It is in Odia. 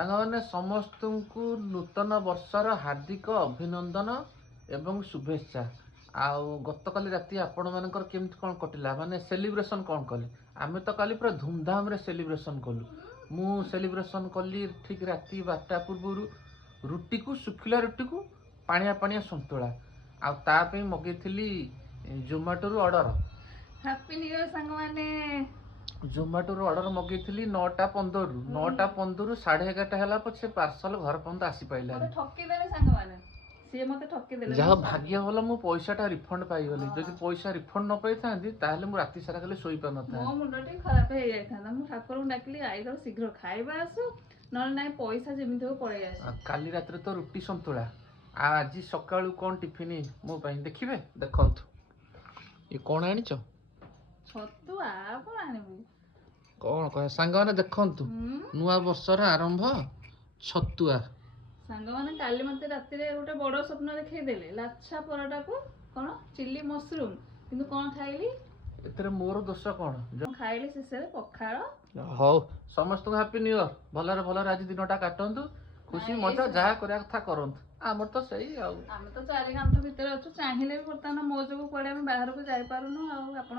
ସାଙ୍ଗମାନେ ସମସ୍ତଙ୍କୁ ନୂତନ ବର୍ଷର ହାର୍ଦ୍ଦିକ ଅଭିନନ୍ଦନ ଏବଂ ଶୁଭେଚ୍ଛା। ଆଉ ଗତକାଲି ରାତି ଆପଣମାନଙ୍କର କେମିତି କ'ଣ କଟିଲା, ମାନେ ସେଲିବ୍ରେସନ୍ କ'ଣ କଲେ? ଆମେ ତ କାଲି ପୁରା ଧୁମଧାମରେ ସେଲିବ୍ରେସନ୍ କଲୁ। ମୁଁ ସେଲିବ୍ରେସନ୍ କଲି ଠିକ୍ ରାତି 12ଟା ପୂର୍ବରୁ ରୁଟିକୁ, ଶୁଖିଲା ରୁଟିକୁ ପାଣିଆ ପାଣିଆ ସନ୍ତୁଳା, ଆଉ ତା ପାଇଁ ମଗେଇଥିଲି ଜୋମାଟୋରୁ ଅର୍ଡ଼ର। ହାପି ନ୍ୟୁ ଇୟର ସାଙ୍ଗମାନେ। ଜୋମାଟୋରୁ ଅର୍ଡ଼ର ମଗେଇଥିଲି 9ଟା 15ରୁ। 9ଟା 15ରୁ 11:30 ହେଲା ପଛେ ପାର୍ସଲ ଘର ପର୍ଯ୍ୟନ୍ତ ଆସିପାରିଲାନି। ମତେ ଠକିଦେଲେ ସାଙ୍ଗମାନେ, ସିଏ ମତେ ଠକିଦେଲେ। ଯାହା ଭାଗ୍ୟ ଭଲ ମୁଁ ପଇସାଟା ରିଫଣ୍ଡ ପାଇଗଲି। ଯଦି ପଇସା ରିଫଣ୍ଡ ନ ପାଇଥାନ୍ତି ତାହେଲେ ମୁଁ ରାତି ସାରା କାଲି ଶୋଇପାରିନଥାନ୍ତି। ମୋ ମୁଣ୍ଡ ଟିକେ ଖରାପ ହେଇଯାଇଥାନ୍ତା। ମୁଁ ଠାକୁରଙ୍କୁ ଡାକିଲି ଆଇଦର ଶୀଘ୍ର ଖାଇବା ଆସୁ, ନହେଲେ ନାଇଁ ପଇସା ଯେମିତି ହଉ ପଳେଇ ଆସୁ। କାଲି ରାତିରେ ତ ରୁଟି ସନ୍ତୁଳା, ଆଉ ଆଜି ସକାଳୁ କ'ଣ ଟିଫିନ ମୋ ପାଇଁ ଦେଖିବେ? ଦେଖନ୍ତୁ ଏ କ'ଣ ଆଣିଛ? ଛତୁ। ଆଉ କ'ଣ ଆଣିବୁ? କ'ଣ କହ ସାଙ୍ଗମାନେ, ଦେଖନ୍ତୁ ନୂଆ ବର୍ଷର ଆରମ୍ଭ ଛତୁଆ। ସାଙ୍ଗମାନେ କାଲି ମତେ ରାତିରେ ଗୋଟେ ବଡ ସ୍ୱପ୍ନ ଦେଖେଇଦେଲେ। ଲାଛା ପରଟାକୁ କ'ଣ ଚିଲି ମସରୁମ, କିନ୍ତୁ କ'ଣ ଖାଇଲି? ଏଥିରେ ମୋର ଦୋଷ କ'ଣ? ଖାଇଲି ଶେଷରେ ପଖାଳ। ହଉ, ସମସ୍ତଙ୍କୁ ହାପି ନ୍ୟୁ ଇୟର। ଭଲରେ ଭଲରେ ଆଜି ଦିନଟା କାଟନ୍ତୁ, ଖୁସି ମଜା ଯାହା କରିବା କଥା କରନ୍ତୁ। ଆମର ତ ସେଇ ଆଉ। ଆମେ ତ ଚାରି କାନ୍ଥ ଭିତରେ ଅଛୁ, ଚାହିଁଲେ ବି ବର୍ତ୍ତମାନ ମୋ ଯୋଗୁଁ କୁଆଡେ ଆମେ ବାହାରକୁ ଯାଇପାରୁନୁ। ଆଉ ଆପଣ